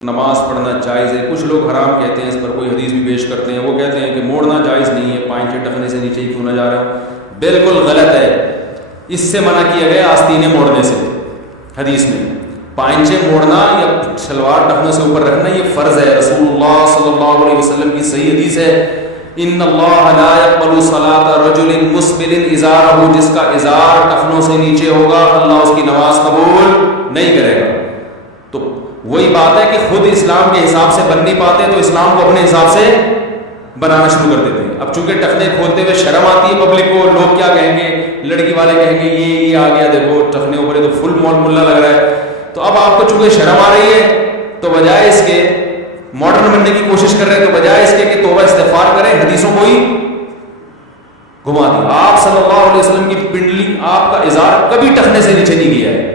نماز پڑھنا جائز ہے. کچھ لوگ حرام کہتے ہیں, اس پر کوئی حدیث بھی پیش کرتے ہیں. وہ کہتے ہیں کہ موڑنا جائز نہیں ہے, پائنچے ٹخنے سے نیچے ہی کیوں نہ جا رہا ہو. بالکل غلط ہے. اس سے منع کیا گیا آستینے موڑنے سے. حدیث میں پائنچے موڑنا یا شلوار ٹخنوں سے اوپر رکھنا یہ فرض ہے. رسول اللہ صلی اللہ علیہ وسلم کی صحیح حدیث ہے, ان اللہ لا يقبل صلاۃ رجل مسبل ازارہ, جس کا ازار ٹخنوں سے نیچے ہوگا اللہ اس کی نماز قبول نہیں کرے گا. تو وہی بات ہے کہ خود اسلام کے حساب سے بن نہیں پاتے تو اسلام کو اپنے حساب سے بنانا شروع کر دیتے ہیں. اب چونکہ ٹخنے کھولتے ہوئے شرم آتی ہے پبلک کو, لوگ کیا کہیں گے, لڑکی والے کہیں گے یہ آ گیا دیکھو ٹخنے اوپر تو فل ملا لگ رہا ہے. تو اب آپ کو چونکہ شرم آ رہی ہے تو بجائے اس کے ماڈرن بننے کی کوشش کر رہے ہیں, تو بجائے اس کے کہ توبہ استغفار کریں, حدیثوں کو ہی گھما دیں. آپ صلی اللہ علیہ وسلم کی پنڈلی, آپ کا ازار کبھی ٹخنے سے نیچے نہیں گیا ہے.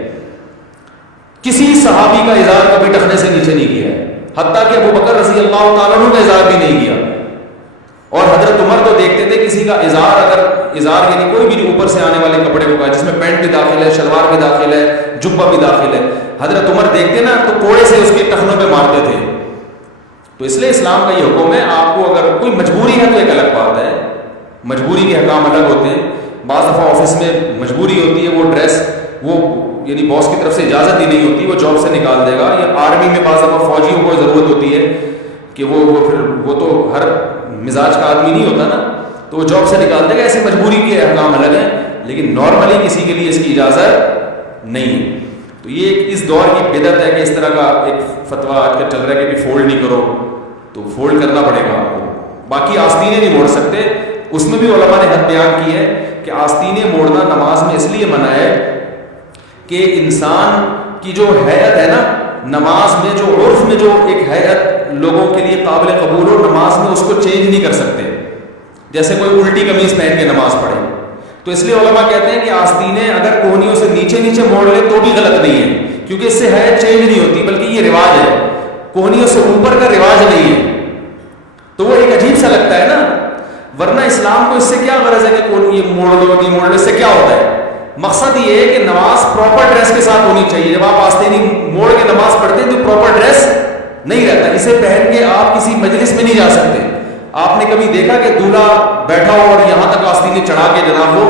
کسی صحابی کا ازار کبھی ٹخنے سے نیچے نہیں گیا ہے, حتیٰ کہ ابو بکر رضی اللہ تعالیٰ عنہ کا ازار بھی نہیں گیا. اور حضرت عمر تو دیکھتے تھے کسی کا ازار, اگر ازار یعنی کوئی بھی اوپر سے آنے والے کپڑے کو, جس میں پینٹ بھی داخل ہے, شلوار بھی داخل ہے, جبہ بھی داخل ہے, حضرت عمر دیکھتے نا تو کوڑے سے اس کے ٹخنوں پہ مارتے تھے. تو اس لیے اسلام کا یہ حکم ہے. آپ کو اگر کوئی مجبوری ہے تو ایک الگ بات ہے, مجبوری کے حکام الگ ہوتے ہیں. بعض دفعہ آفس میں مجبوری ہوتی ہے, وہ ڈریس وہ یعنی باس کی طرف سے اجازت ہی نہیں ہوتی, وہ جاب سے نکال دے گا. یا آرمی میں بعض دفعہ فوجیوں کو ضرورت ہوتی ہے کہ وہ تو ہر مزاج کا آدمی نہیں ہوتا نا, تو وہ جاب سے نکال دے گا. ایسی مجبوری کے احکام الگ ہیں, لیکن نارملی کسی کے لیے اس کی اجازت نہیں ہے. تو یہ ایک اس دور کی بدعت ہے کہ اس طرح کا ایک فتویٰ آج کل چل رہا ہے کہ فولڈ نہیں کرو, تو فولڈ کرنا پڑے گا آپ کو. باقی آستینے نہیں موڑ سکتے. اس میں بھی علماء نے حد بیان کی ہے کہ آستینے موڑنا نماز میں اس لیے منع ہے کہ انسان کی جو حیت ہے نا, نماز میں جو عرف میں جو ایک حیت لوگوں کے لیے قابل قبول ہو, نماز میں اس کو چینج نہیں کر سکتے. جیسے کوئی الٹی قمیض پہن کے نماز پڑھے, تو اس لیے علماء کہتے ہیں کہ آستینے اگر کوہنیوں سے نیچے موڑ لے تو بھی غلط نہیں ہے, کیونکہ اس سے حیت چینج نہیں ہوتی, بلکہ یہ رواج ہے. کوہنیوں سے اوپر کا رواج نہیں ہے, تو وہ ایک عجیب سا لگتا ہے نا. ورنہ اسلام کو اس سے کیا غرض ہے کہ یہ موڑ لو نہیں موڑ لو, اس سے کیا ہوتا ہے؟ مقصد یہ ہے کہ نماز پراپر ڈریس کے ساتھ ہونی چاہیے. جب آپ آستینی موڑ کے نماز پڑھتے ہیں تو پراپر ڈریس نہیں رہتا. اسے پہن کے آپ کسی مجلس میں نہیں جا سکتے. آپ نے کبھی دیکھا کہ دولہا بیٹھا ہو اور یہاں تک آستینے چڑھا کے جناب وہ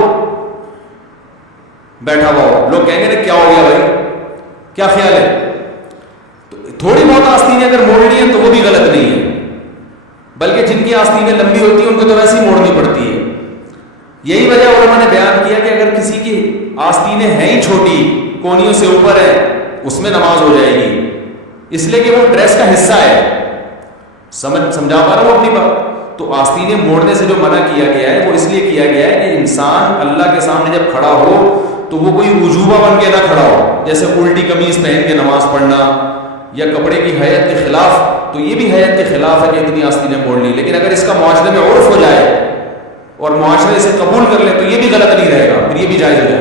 بیٹھا ہوا ہو, لوگ کہیں گے کیا ہو گیا بھائی, کیا خیال ہے؟ تو تھوڑی بہت آستینے اگر موڑنی ہے تو وہ بھی غلط نہیں ہے, بلکہ جن کی آستینیں لمبی ہوتی ہیں ان کو تو ویسے ہی موڑنی پڑتی ہے. یہی وجہ علماء نے بیان کیا کہ اگر کسی کی آستینیں ہیں ہی چھوٹی, کونیوں سے اوپر ہے, اس میں نماز ہو جائے گی, اس لیے کہ وہ ڈریس کا حصہ ہے. سمجھا پا رہا ہوں اپنی بات؟ تو آستینیں موڑنے سے جو منع کیا گیا ہے وہ اس لیے کیا گیا ہے کہ انسان اللہ کے سامنے جب کھڑا ہو تو وہ کوئی عجوبہ بن کے نہ کھڑا ہو, جیسے الٹی قمیض پہن کے نماز پڑھنا یا کپڑے کی حیت کے خلاف. تو یہ بھی حیت کے خلاف ہے کہ اتنی آستینیں موڑ لی, لیکن اگر اس کا معاشرے میں عرف ہو جائے اور معاشرے سے قبول کر لے تو یہ بھی غلط نہیں رہے گا, پھر یہ بھی جائز ہو جائے.